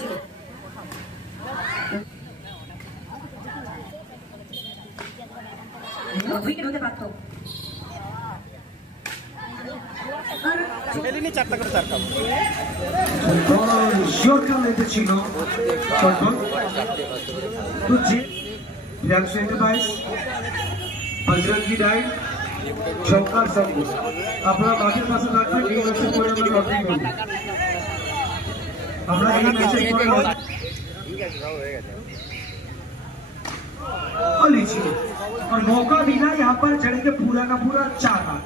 ছিল উইকেট হতে পারতো बजरंगी डाइट चौका सब अपना माठের পাশে রাখবেন এই ম্যাচে পরে আমরা লটারি করব আমরা এই ম্যাচে পরে ঠিক আছে সব হয়ে গেছে और लीजिए और मौका मिला यहाँ पर चढ़े के पूरा का पूरा 4 रन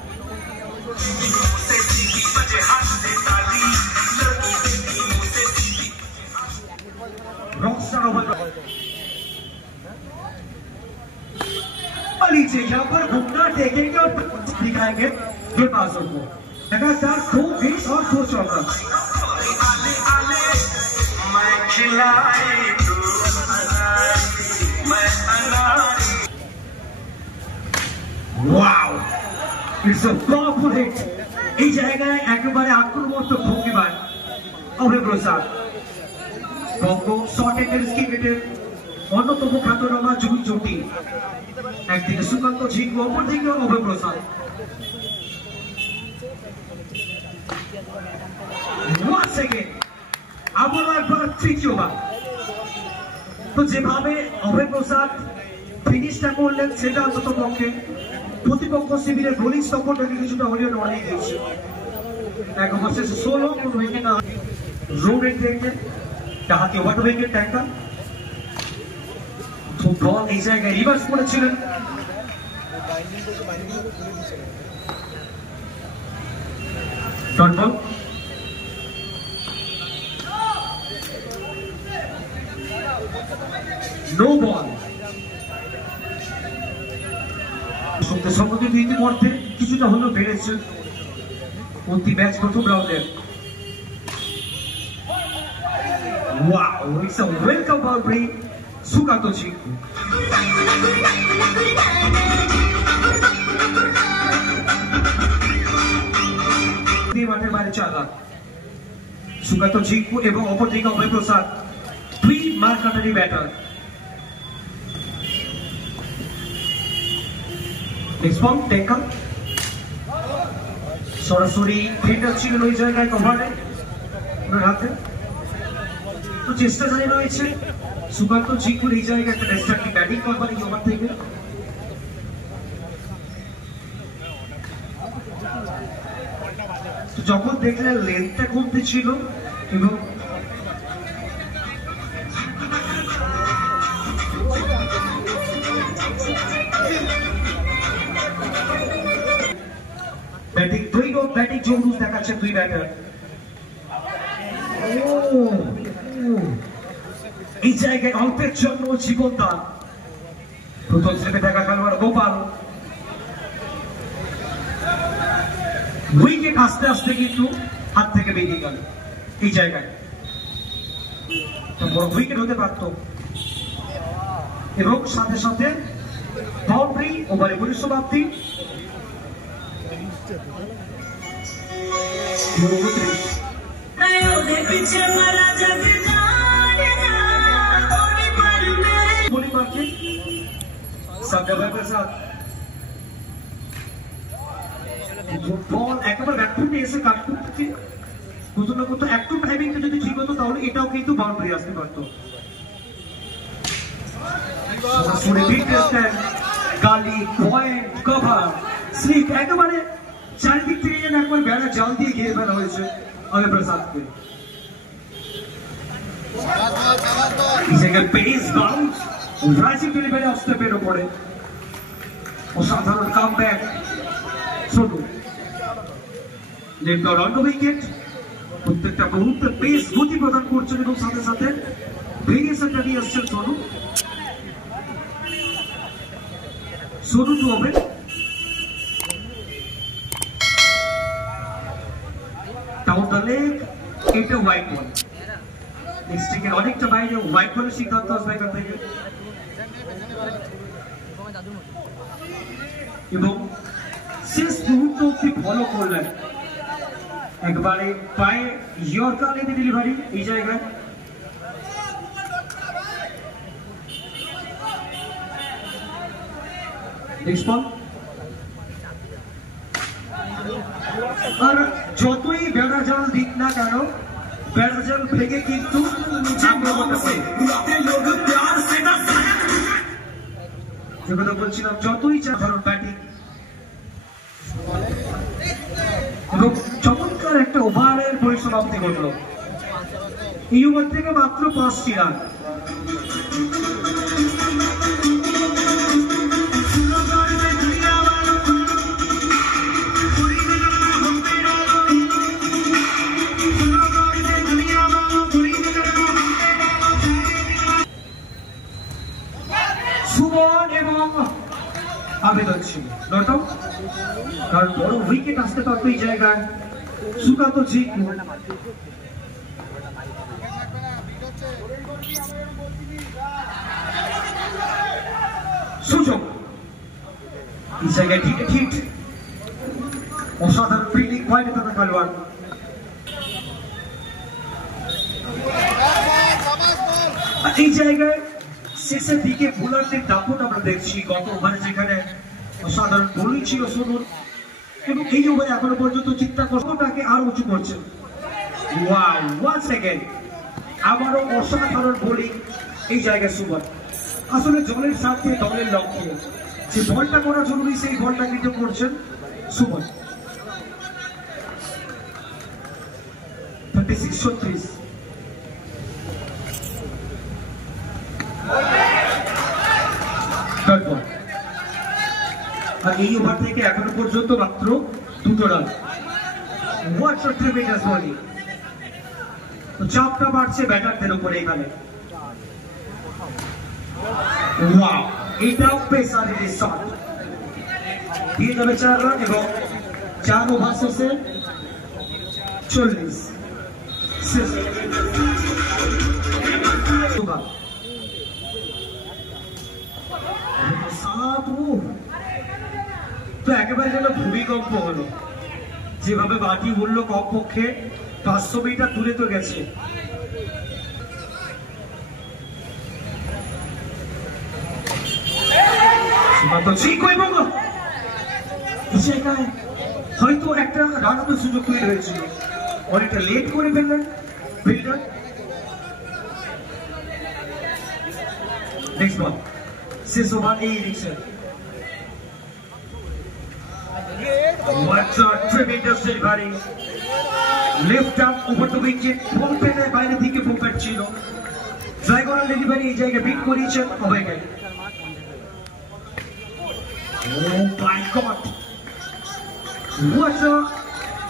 रॉकस्टार ओवर लीजिए यहाँ पर घूमना टेकेंगे और दिखाएंगे गेंदबाजों को लगातार 2 बीस और 2 चौका wow it's a powerful hit এই জায়গায় একেবারে আক্রমণাত্মক ভঙ্গিমায় অভয় প্রসাদ বঙ্গ শর্ট এন্ড ক্রিকেটের অন্যতম খ্যাতনামা জুটি জুটি একদিকে সুকান্ত ঝিঙ্কু অপরদিকে অভয় প্রসাদ once again আবার একবার তৃতীয়বার তো যেভাবে অভয় প্রসাদ ফিনিশটা করলেন সেটা অন্তত পক্ষে প্রতিপক্ষ শিবিরের বোলিং স্তম্ভটাকে কিছুটা হলেও নড়িয়ে দিয়েছে এক ওভার শেষে 16 কোন উইকেট না রোডের থেকে ডাহাতি ওভার উইকেট ট্যাঙ্কার তো বল এই জায়গায় রিভার্স করেছিলেন ডট বল নো বল সম্পর্কিত ইতিমধ্যে কিছুটা হলেও বেড়েছে অন্তিম ম্যাচ প্রথম রাউন্ডে wow it's a welcome boundary Sukanta ঝিঙ্কু মাঠের বাইরে 4 রান সুকান্ত ঝিঙ্কু এবং অপরদিকে অভয় প্রসাদ 2 মার্কাটারি ব্যাটার Next টেকা সরাসরি ফিল্ডার ছিলেন ওই জায়গায় কভারে ওনার হাতে তো চেষ্টা জারি রয়েছে সুকান্ত ঝিঙ্কুর এই জায়গায় একটা ডিস্ট্রাক্টিভ ব্যাটিং করবার এই ওভার থেকে যখন দেখলেন লেন্থটা কমতে ছিল এবং ব্যাটিং ব্যাটিং জোরুস দেখাচ্ছে 2 ব্যাটার এই জায়গায় অল্পের জন্য জীবনদান প্রথম স্টেপে দেখা খেলোয়াড় গোপাল উইকেট আস্তে আস্তে কিন্তু হাত থেকে বেরিয়ে গেল এই জায়গায় বড় উইকেট হতে পারত এবং সাথে সাথে বাউন্ডারি ওভারে পরিসমাপ্তি বল একেবারে ব্যাটফুটে এসে কাট করতে কোথাও না কোথাও একটু টাইমিংটা যদি ঠিক হতো তাহলে এটাও কিন্তু বাউন্ডারি আসতে পারতো গালি পয়েন্ট কভার স্লিপ একেবারে চারিদিক থেকে যেন একবার বেড়া জাল দিয়ে ঘিরে ফেলা হয়েছে অভয় প্রসাদকে pace bounce rising delivery off স্টেপের উপরে অসাধারণ কামব্যাক ছোট লেফট অন উইকেট প্রত্যেকটা মুহূর্তে পেস গতি প্রদান করছেন এবং সাথে সাথে ভেরিয়েশনটা নিয়ে আসছেন সোনু টু হবে ডাউন দ্য লেগ এটা হোয়াইট বল স্টিকের অনেকটা বাইরে হোয়াইট বলের সিদ্ধান্ত আসবে এখান থেকে এবং শেষ মুহূর্ত অব্দি ফলো করলেন একবারে পায়ে ইয়র্কার ডেলিভারি এই জায়গায় নেক্সট বল। আর যতই বেড়া জাল দিক না কেন, বেড়া জাল ভেঙে কিন্তু যে কথা বলছিলাম, যতই ধরুন ব্যাটিং এবং চমৎকার একটা ওভারের পরিসমাপ্তি ঘটল। এই ওভার থেকে মাত্র 5টি রান। সুমন এবং আবেদন ছিল নট আউট, কারণ বড় উইকেট আসতে পারতো এই জায়গায়। সুকান্ত জি সুযোগ এই জায়গায় হিট, অসাধারণ ফিল্ডিং পয়েন্ট থাকা খেলোয়াড়। এই জায়গায় শেষের দিকে বোলারদের দাপট আমরা দেখছি। গত ওভারে যেখানে অসাধারণ বোলিং ছিল সোনুর, এবং এই ওভারে এখনো পর্যন্ত চিত্তাকর্ষণটাকে আরো উঁচু করছেন। ওয়ান্স অ্যাগেন আবারও অসাধারণ বোলিং এই জায়গায় সুমন। আসলে জলের স্বার্থে দলের লক্ষ্যে যে বলটা করা জরুরি, সেই বলটা কিন্তু করছেন সুমন। 36-36। আর এই ওভার থেকে এখনো পর্যন্ত মাত্র 2 রান। চাপটা বাড়ছে ব্যাটারদের উপরে এখানে। এটাও পেসারের শট দিয়ে যাবে 4 রান, এবং 4 ওভার শেষে 40। তো একেবারে যেন ভূমিকম্প হলো, যেভাবে বাটি উঠল কমপক্ষে 500 মিটার দূরে তো গেছে। হয়তো একটা রান আউটের সুযোগ তৈরি হয়েছিল, অনেকটা লেট করে ফেললেন ফিল্ডার। নেক্সট বল, শেষ ওভার এই ইনিংসের। What a tremendous delivery! Lift up over the wicket. Ball পেলে বাইরে থেকে ফোকাট ছিল। ড্রাইভারের ডেলিভারি এই জায়গায় বিট করিয়েছেন অবেগে। Oh my God! What a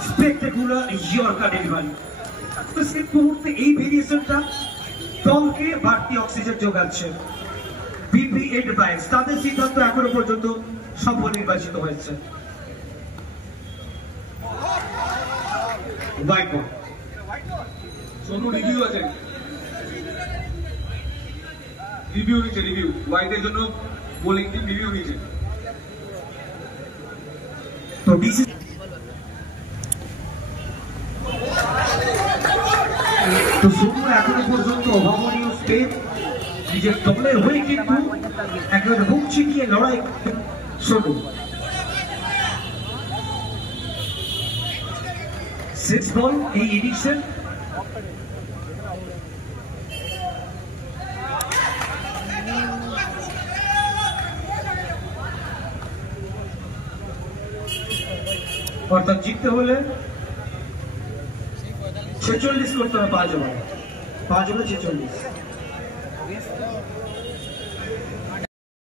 spectacular Yorker delivery! তো সেই মুহূর্তে এই ভেরিয়েশনটা দলকে বাড়তি অক্সিজেন যোগাচ্ছে। বিপি এন্টারপ্রাইজ তাদের সিদ্ধান্ত এখনো পর্যন্ত সফল নির্বাচিত হয়েছে। হোয়াইট বল, সোনু রিভিউ আছে, রিভিউ নিচ্ছে, রিভিউ হোয়াইটের জন্য বোলিং টিম রিভিউ নিচ্ছে। তো ডিসি তো সোনু এখনো পর্যন্ত অভাবনীয় স্পেন নিজের দলের হয়ে কিন্তু একেবারে বুক চিকিয়ে লড়াই সোনু। 6 বল এই ইনিংসের। অর্থাৎ জিততে হলে 46 করতে হবে, 5 ওভার 46।